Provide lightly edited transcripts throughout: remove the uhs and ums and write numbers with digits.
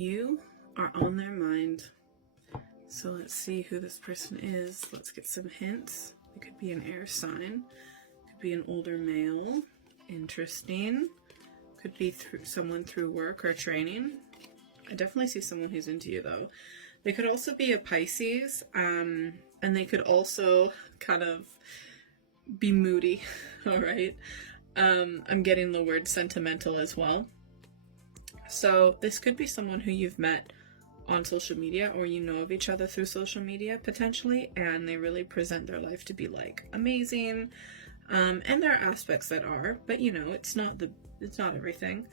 You are on their mind. So let's see who this person is. Let's get some hints. It could be an air sign. Could be an older male. Interesting. Could be someone through work or training. I definitely see someone who's into you though. They could also be a Pisces, and they could also kind of be moody. All right. I'm getting the word sentimental as well. So this could be someone who you've met on social media, or you know of each other through social media potentially, and they really present their life to be like amazing. And there are aspects that are, but you know, it's not everything.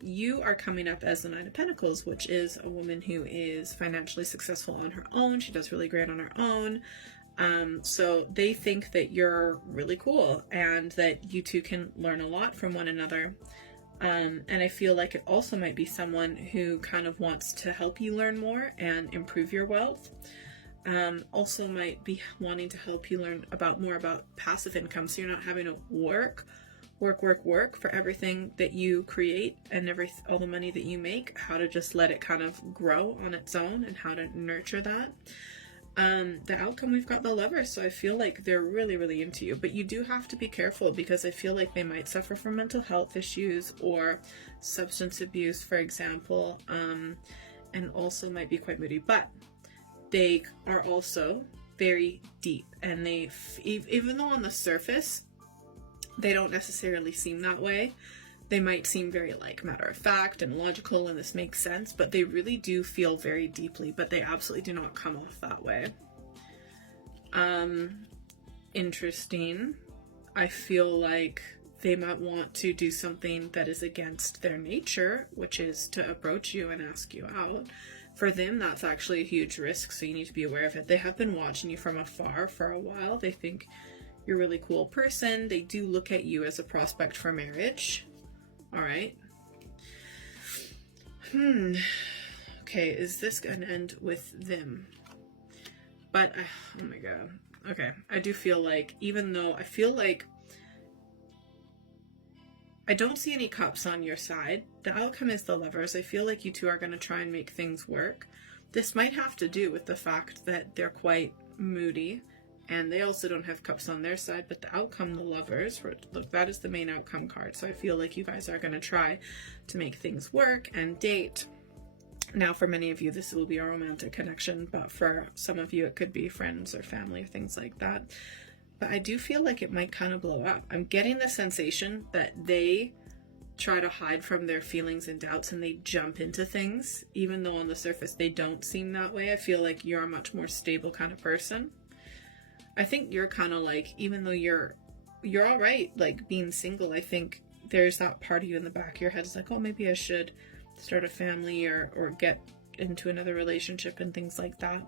You are coming up as the Nine of Pentacles, which is a woman who is financially successful on her own. She does really great on her own. So they think that you're really cool and that you two can learn a lot from one another. And I feel like it also might be someone who kind of wants to help you learn more and improve your wealth. Also might be wanting to help you learn more about passive income, so you're not having to work for everything that you create and all the money that you make, how to just let it kind of grow on its own and how to nurture that. The outcome, we've got the Lovers, so I feel like they're really, really into you, but you do have to be careful because I feel like they might suffer from mental health issues or substance abuse, for example, and also might be quite moody, but they are also very deep, and even though on the surface they don't necessarily seem that way, they might seem very like matter of fact and logical and this makes sense, but they really do feel very deeply, but they absolutely do not come off that way. Interesting. I feel like they might want to do something that is against their nature, which is to approach you and ask you out. For them, that's actually a huge risk, so you need to be aware of it. They have been watching you from afar for a while. They think you're a really cool person. They do look at you as a prospect for marriage. All right. Okay, is this gonna end with them? But, oh my god. Okay, I do feel like, even though I feel like I don't see any cups on your side, the outcome is the Lovers. I feel like you two are going to try and make things work. This might have to do with the fact that they're quite moody, and they also don't have cups on their side, but the outcome, the Lovers, look, that is the main outcome card. So I feel like you guys are going to try to make things work and date. Now, for many of you, this will be a romantic connection, but for some of you, it could be friends or family or things like that. But I do feel like it might kind of blow up. I'm getting the sensation that they try to hide from their feelings and doubts and they jump into things, even though on the surface they don't seem that way. I feel like you're a much more stable kind of person. I think you're kind of like, even though you're all right, like being single, I think there's that part of you in the back of your head is like, oh, maybe I should start a family or get into another relationship and things like that.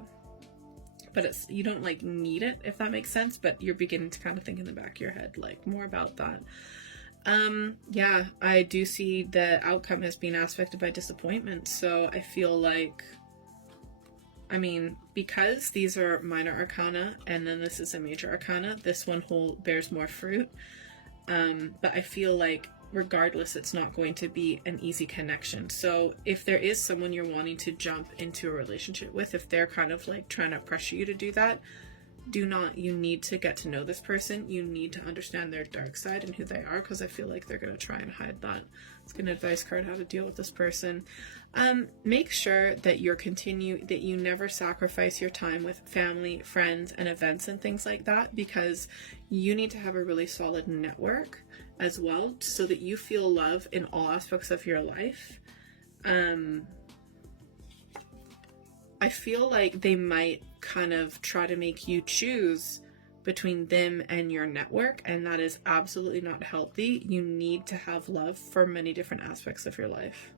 But you don't like need it, if that makes sense, but you're beginning to kind of think in the back of your head like more about that. Yeah, I do see the outcome has been aspected by disappointment, so I feel like, I mean, because these are minor arcana and then this is a major arcana, this one bears more fruit, but I feel like regardless, it's not going to be an easy connection. So if there is someone you're wanting to jump into a relationship with, if they're kind of like trying to pressure you to do that, you need to get to know this person. You need to understand their dark side and who they are, because I feel like they're going to try and hide that. It's an advice card, how to deal with this person. Make sure that that you never sacrifice your time with family, friends, and events and things like that, because you need to have a really solid network as well, so that you feel love in all aspects of your life. I feel like they might kind of try to make you choose between them and your network, and that is absolutely not healthy. You need to have love for many different aspects of your life.